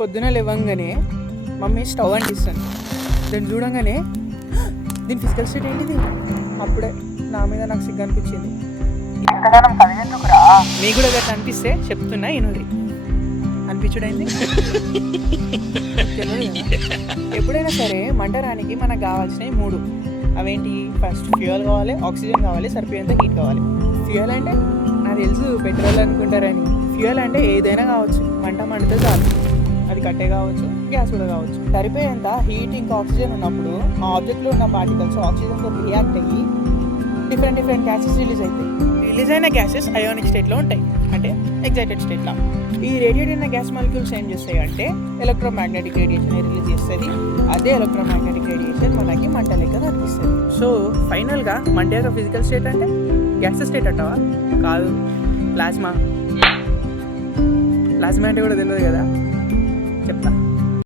పొద్దున లేవంగానే mummy stove అంటిస్తాను. దాన్ని చూడంగానే దీని ఫిజికల్ స్టేట్ ఏంటిది, అప్పుడే నా మీద నాకు సిగ్గు అనిపించింది. మీకు కూడా గట్లా అనిపిస్తే చెప్తున్నా ఇనురి అనిపించుడైంది. ఎప్పుడైనా సరే మంట రానికి మనకు కావాల్సినవి 3. అవేంటి? ఫస్ట్ ఫ్యూయల్ కావాలి, ఆక్సిజన్ కావాలి, సరిపోయేంత హీట్ కావాలి. ఫ్యూయల్ అంటే నాకు తెలుసు పెట్రోల్ అనుకుంటారని. ఫ్యూయల్ అంటే ఏదైనా కావచ్చు, మంట మండితే చాలు. అది కట్టే కావచ్చు, గ్యాస్ కూడా కావచ్చు. సరిపోయేంత హీట్ ఇంకా ఆక్సిజన్ ఉన్నప్పుడు ఆ ఆబ్జెక్ట్లో ఉన్న పార్టికల్స్ ఆక్సిజన్తో రియాక్ట్ అయ్యి డిఫరెంట్ గ్యాసెస్ రిలీజ్ అవుతాయి. రిలీజ్ అయిన గ్యాసెస్ అయోనిక్ స్టేట్లో ఉంటాయి, అంటే ఎగ్జైటెడ్ స్టేట్లో. ఈ రేడియేట్ అయిన గ్యాస్ మాలిక్యూల్స్ ఏం చేస్తాయి అంటే ఎలక్ట్రోమాగ్నెటిక్ రేడియేషన్ రిలీజ్ చేస్తుంది. అదే ఎలక్ట్రోమాగ్నెటిక్ రేడియేషన్ మనకి మంట లెక్క కనిపిస్తుంది. సో ఫైనల్గా మంట యొక్క ఫిజికల్ స్టేట్ అంటే గ్యాస్ స్టేట్ అంటావా? కాదు, ప్లాస్మా. ప్లాస్మా అంటే కూడా తెలియదు కదా.